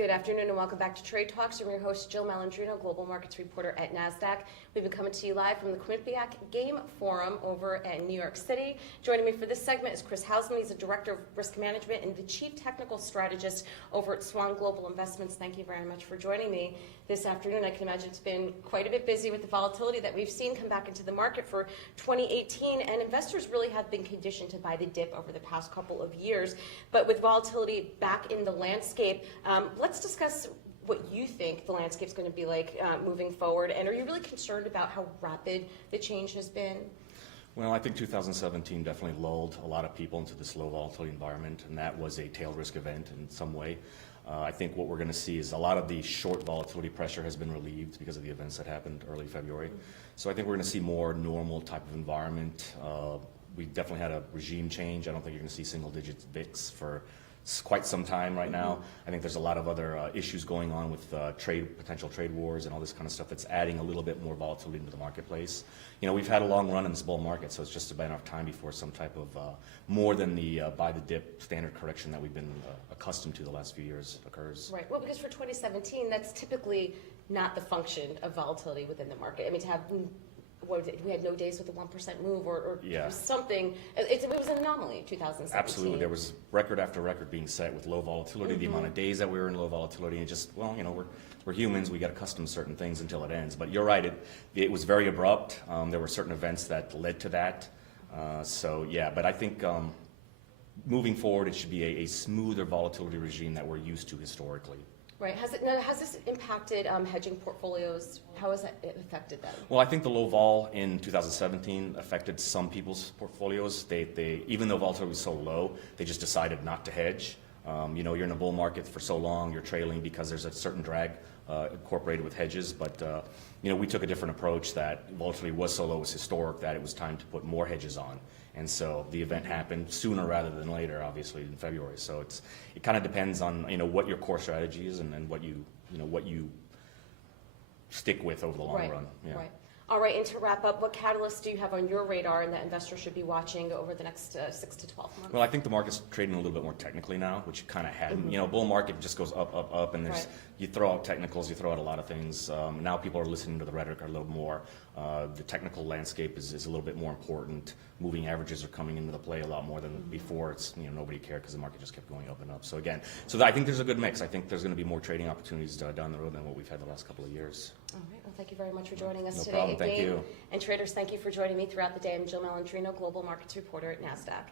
Good afternoon and welcome back to Trade Talks. I'm your host, Jill Malandrino, Global Markets Reporter at Nasdaq. We've been coming to you live from the Quinnipiac G.A.M.E Forum over in New York City. Joining me for this segment is Chris Hausman. He's the Director of Risk Management and the Chief Technical Strategist over at Swan Global Investments. Thank you very much for joining me this afternoon. I can imagine it's been quite a bit busy with the volatility that we've seen come back into the market for 2018, and investors really have been conditioned to buy the dip over the past couple of years. But with volatility back in the landscape, let's discuss what you think the landscape is going to be like moving forward, and are you really concerned about how rapid the change has been? Well, I think 2017 definitely lulled a lot of people into this low volatility environment, and that was a tail risk event in some way. I think what we're going to see is a lot of the short volatility pressure has been relieved because of the events that happened early February. Mm-hmm. So I think we're going to see more normal type of environment. We definitely had a regime change. I don't think you're going to see single-digit VIX for quite some time right now. I think there's a lot of other issues going on with potential trade wars and all this kind of stuff that's adding a little bit more volatility into the marketplace. You know, we've had a long run in this bull market, so it's just about enough time before some type of more than the buy the dip standard correction that we've been accustomed to the last few years occurs. Right. Well, because for 2017, that's typically not the function of volatility within the market. I mean, to have what was it? We had no days with a 1% move or yeah. something. It was an anomaly in 2017. Absolutely. There was record after record being set with low volatility, the amount of days that we were in low volatility, and just, well, you know, we're humans, we get accustomed to certain things until it ends. But you're right, it was very abrupt. There were certain events that led to that. So, yeah, but I think moving forward, it should be a smoother volatility regime that we're used to historically. Right. Has this impacted hedging portfolios? How has that affected them? Well, I think the low vol in 2017 affected some people's portfolios. They even though volatility was so low, they just decided not to hedge. You know, you're in a bull market for so long, you're trailing because there's a certain drag incorporated with hedges. But you know, we took a different approach that volatility was so low, it was historic, that it was time to put more hedges on. And so the event happened sooner rather than later, obviously in February. So it kind of depends on, you know, what your core strategy is and what you stick with over the long run. Yeah. Right. All right. And to wrap up, what catalysts do you have on your radar and that investors should be watching over the next 6 to 12 months? Well, I think the market's trading a little bit more technically now, which you kind of hadn't. You know, bull market just goes up, up, up, and there's you throw out technicals, you throw out a lot of things. Now people are listening to the rhetoric a little more. The technical landscape is a little bit more important. Moving averages are coming into the play a lot more than before. It's, you know, nobody cared because the market just kept going up and up. So again, I think there's a good mix. I think there's going to be more trading opportunities down the road than what we've had the last couple of years. All right. Well, thank you very much for joining us today. No problem. Thank you. And traders, thank you for joining me throughout the day. I'm Jill Malandrino, Global Markets Reporter at Nasdaq.